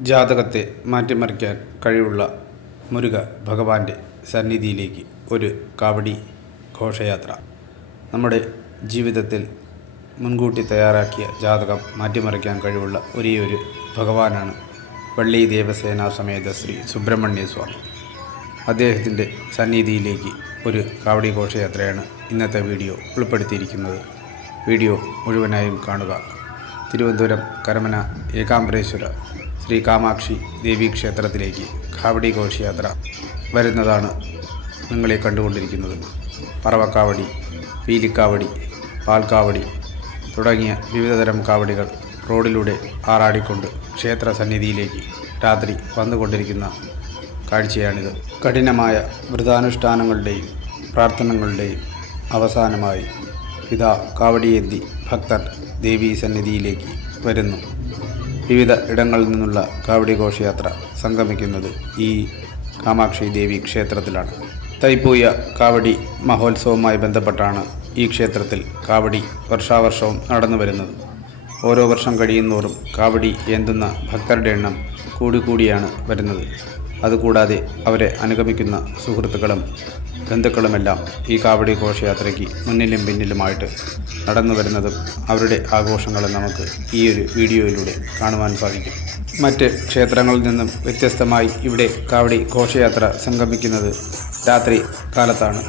ജാതകത്തെ മാറ്റിമറിക്കാൻ കഴിവുള്ള മുരുക ഭഗവാന്റെ സന്നിധിയിലേക്ക് ഒരു കാവടി ഘോഷയാത്ര. നമ്മുടെ ജീവിതത്തിൽ മുൻകൂട്ടി തയ്യാറാക്കിയ ജാതകം മാറ്റിമറിക്കാൻ കഴിവുള്ള ഒരേയൊരു ഭഗവാനാണ് വള്ളി ദേവസേന സമേത ശ്രീ സുബ്രഹ്മണ്യ സ്വാമി അദ്ദേഹത്തിന്റെ സന്നിധിയിലേക്ക് ഒരു കാവടി ഘോഷയാത്രയാണ് ഇന്നത്തെ വീഡിയോ ഉൾപ്പെടുത്തിയിരിക്കുന്നത്. വീഡിയോ മുഴുവനായും കാണുക. തിരുവനന്തപുരം കരമന ഏകാംബരേശ്വര ശ്രീ കാമാക്ഷി ദേവീ ക്ഷേത്രത്തിലേക്ക് കാവടി ഘോഷയാത്ര വരുന്നതാണ് നിങ്ങളെ കണ്ടുകൊണ്ടിരിക്കുന്നത്. പറവക്കാവടി പീലിക്കാവടി പാൽക്കാവടി തുടങ്ങിയ വിവിധതരം കാവടികൾ റോഡിലൂടെ ആറാടിക്കൊണ്ട് ക്ഷേത്ര സന്നിധിയിലേക്ക് രാത്രി വന്നുകൊണ്ടിരിക്കുന്ന കാഴ്ചയാണിത്. കഠിനമായ വ്രതാനുഷ്ഠാനങ്ങളുടെയും പ്രാർത്ഥനകളുടെയും അവസാനമായി ഇതാ കാവടിയേന്തി ഭക്തർ ദേവീ സന്നിധിയിലേക്ക് വരുന്നു. വിവിധ ഇടങ്ങളിൽ നിന്നുള്ള കാവടി ഘോഷയാത്ര സംഗമിക്കുന്നത് ഈ കാമാക്ഷി ദേവി ക്ഷേത്രത്തിലാണ്. തൈപ്പൂയ കാവടി മഹോത്സവവുമായി ബന്ധപ്പെട്ടാണ് ഈ ക്ഷേത്രത്തിൽ കാവടി വർഷാവർഷവും നടന്നു വരുന്നത്. ഓരോ വർഷം കഴിയുന്നോറും കാവടി ഏന്തുന്ന ഭക്തരുടെ എണ്ണം കൂടിക്കൂടിയാണ് വരുന്നത്. അതുകൂടാതെ അവരെ അനുഗമിക്കുന്ന സുഹൃത്തുക്കളും ബന്ധുക്കളുമെല്ലാം ഈ കാവടി ഘോഷയാത്രയ്ക്ക് മുന്നിലും പിന്നിലുമായിട്ട് നടന്നു വരുന്നതും അവരുടെ ആഘോഷങ്ങളും നമുക്ക് ഈ ഒരു വീഡിയോയിലൂടെ കാണുവാൻ സാധിക്കും. മറ്റ് ക്ഷേത്രങ്ങളിൽ നിന്നും വ്യത്യസ്തമായി ഇവിടെ കാവടി ഘോഷയാത്ര സംഗമിക്കുന്നത് രാത്രി കാലത്താണ്.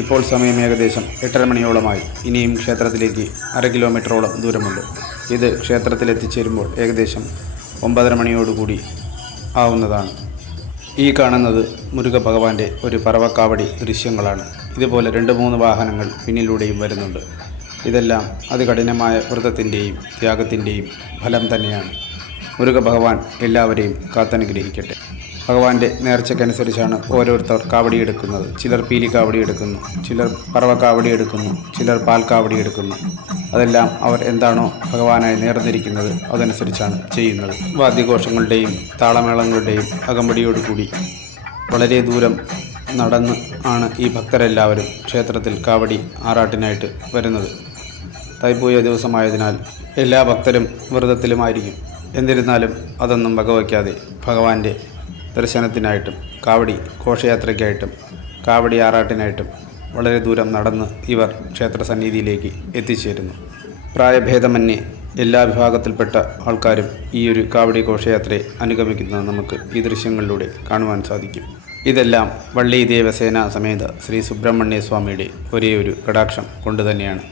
ഇപ്പോൾ സമയം ഏകദേശം എട്ടര മണിയോളമായി. ഇനിയും ക്ഷേത്രത്തിലേക്ക് അര കിലോമീറ്ററോളം ദൂരമുണ്ട്. ഇത് ക്ഷേത്രത്തിലെത്തിച്ചേരുമ്പോൾ ഏകദേശം ഒമ്പതര മണിയോടുകൂടി ആവുന്നതാണ്. ഈ കാണുന്നത് മുരുക ഭഗവാന്റെ ഒരു പറവക്കാവടി ദൃശ്യങ്ങളാണ്. ഇതുപോലെ രണ്ട് മൂന്ന് വാഹനങ്ങൾ പിന്നിലൂടെയും വരുന്നുണ്ട്. ഇതെല്ലാം അതികഠിനമായ വ്രതത്തിന്റെയും ത്യാഗത്തിന്റെയും ഫലം തന്നെയാണ്. മുരുക ഭഗവാൻ എല്ലാവരെയും കാത്തനുഗ്രഹിക്കട്ടെ. ഭഗവാന്റെ നേർച്ചയ്ക്കനുസരിച്ചാണ് ഓരോരുത്തർ കാവടി എടുക്കുന്നത് ചിലർ പീലി കാവടി എടുക്കുന്നു ചിലർ പറവ കാവടി എടുക്കുന്നു ചിലർ പാൽ കാവടി എടുക്കുന്നു അതെല്ലാം അവർ എന്താണോ ഭഗവാനായി നേർന്നിരിക്കുന്നത് അതനുസരിച്ചാണ് ചെയ്യുന്നത്. വാദ്യഘോഷങ്ങളുടെയും താളമേളങ്ങളുടെയും അകമ്പടിയോടുകൂടി വളരെ ദൂരം നടന്ന് ആണ് ഈ ഭക്തരെല്ലാവരും ക്ഷേത്രത്തിൽ കാവടി ആറാട്ടിനായിട്ട് വരുന്നത്. തൈപ്പൂയ ദിവസമായതിനാൽ എല്ലാ ഭക്തരും വ്രതത്തിലുമായിരിക്കും. എന്നിരുന്നാലും അതൊന്നും വകവയ്ക്കാതെ ഭഗവാന്റെ ദർശനത്തിനായിട്ടും കാവടി ഘോഷയാത്രയ്ക്കായിട്ടും കാവടി ആറാട്ടിനായിട്ടും വളരെ ദൂരം നടന്ന് ഇവർ ക്ഷേത്ര സന്നിധിയിലേക്ക് എത്തിച്ചേരുന്നു. പ്രായഭേദമന്യേ എല്ലാ വിഭാഗത്തിൽപ്പെട്ട ആൾക്കാരും ഈ ഒരു കാവടി ഘോഷയാത്രയെ അനുഗമിക്കുന്നത് നമുക്ക് ഈ ദൃശ്യങ്ങളിലൂടെ കാണുവാൻ സാധിക്കും. ഇതെല്ലാം വള്ളി ദേവസേന സമേത ശ്രീ സുബ്രഹ്മണ്യ സ്വാമിയുടെ ഒരേ ഒരു കടാക്ഷം കൊണ്ടുതന്നെയാണ്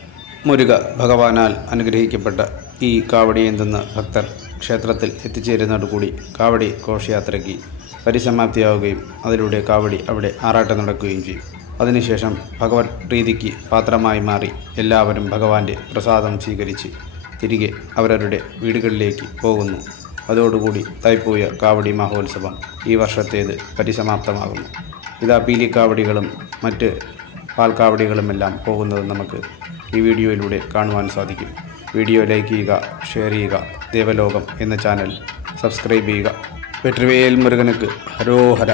മുരുക ഭഗവാനാൽ അനുഗ്രഹിക്കപ്പെട്ട ഈ കാവടി എന്തുന്ന ഭക്തർ ക്ഷേത്രത്തിൽ എത്തിച്ചേരുന്നതോടുകൂടി കാവടി ഘോഷയാത്രയ്ക്ക് പരിസമാപ്തിയാവുകയും അതിലൂടെ കാവടി അവിടെ ആറാട്ടം നടക്കുകയും ചെയ്യും. അതിനുശേഷം ഭഗവത് പ്രീതിക്ക് പാത്രമായി മാറി എല്ലാവരും ഭഗവാന്റെ പ്രസാദം സ്വീകരിച്ച് തിരികെ അവരവരുടെ വീടുകളിലേക്ക് പോകുന്നു. അതോടുകൂടി തൈപ്പൂയ കാവടി മഹോത്സവം ഈ വർഷത്തേത് പരിസമാപ്തമാകുന്നു. ഇതാ പീലിക്കാവടികളും മറ്റ് പാൽക്കാവടികളുമെല്ലാം പോകുന്നത് നമുക്ക് ഈ വീഡിയോയിലൂടെ കാണുവാൻ സാധിക്കും. വീഡിയോ ലൈക്ക് ചെയ്യുക ഷെയർ ചെയ്യുക ദേവലോകം എന്ന ചാനൽ സബ്സ്ക്രൈബ് ചെയ്യുക. വെട്രിവേൽ മുരുകനക്ക് ഹരോഹര